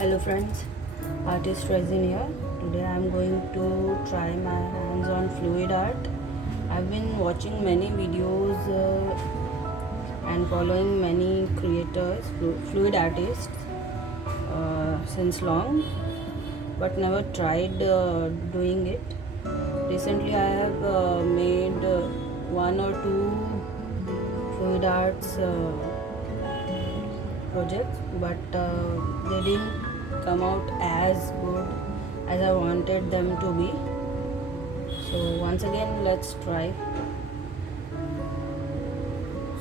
Hello friends, artist Resin here. Today I am going to try my hands on fluid art. I've been watching many videos and following many creators, fluid artists since long, but never tried doing it. Recently I have made one or two fluid arts projects, but they didn't come out as good as I wanted them to be. So once again, let's try.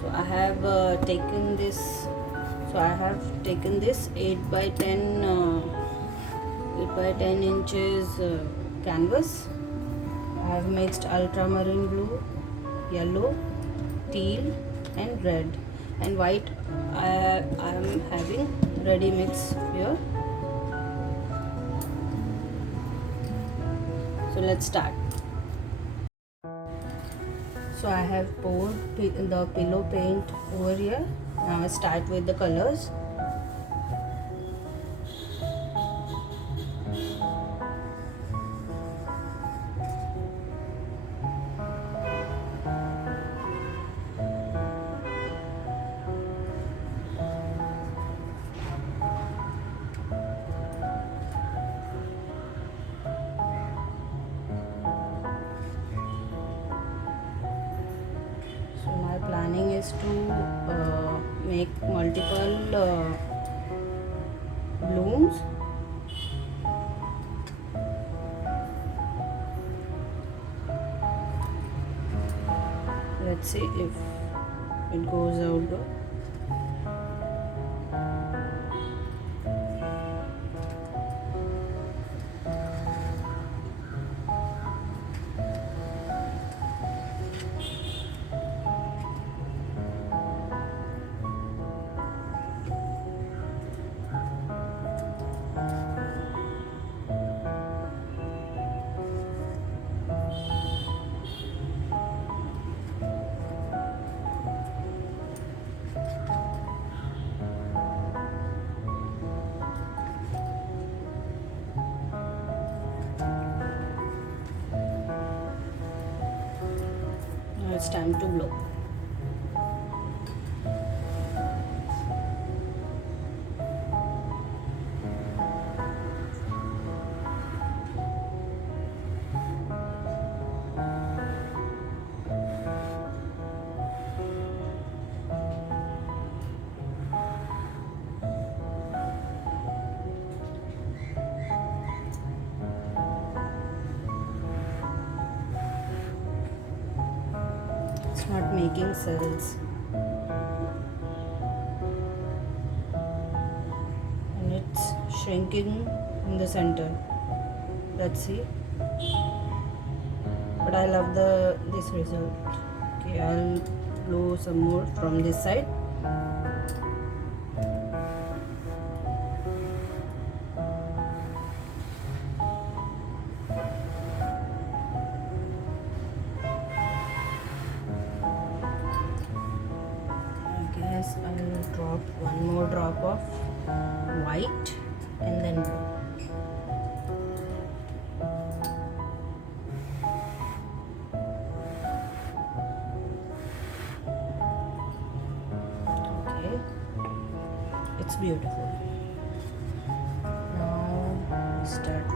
So I have taken this. So I have taken this 8 by 10 inches canvas. I have mixed ultramarine blue, yellow, teal, and red, and white. I am having ready mix here. So let's start. So I have poured the pillow paint over here. Now I start with the colors. So my planning is to make multiple blooms. Let's see if it goes out good. Now it's time to blow. It's not making cells, and it's shrinking in the center. Let's see. But I love this result. Okay, I'll blow some more from this side. I guess I'll drop one more drop of white and then blue. Okay, it's beautiful. Now we start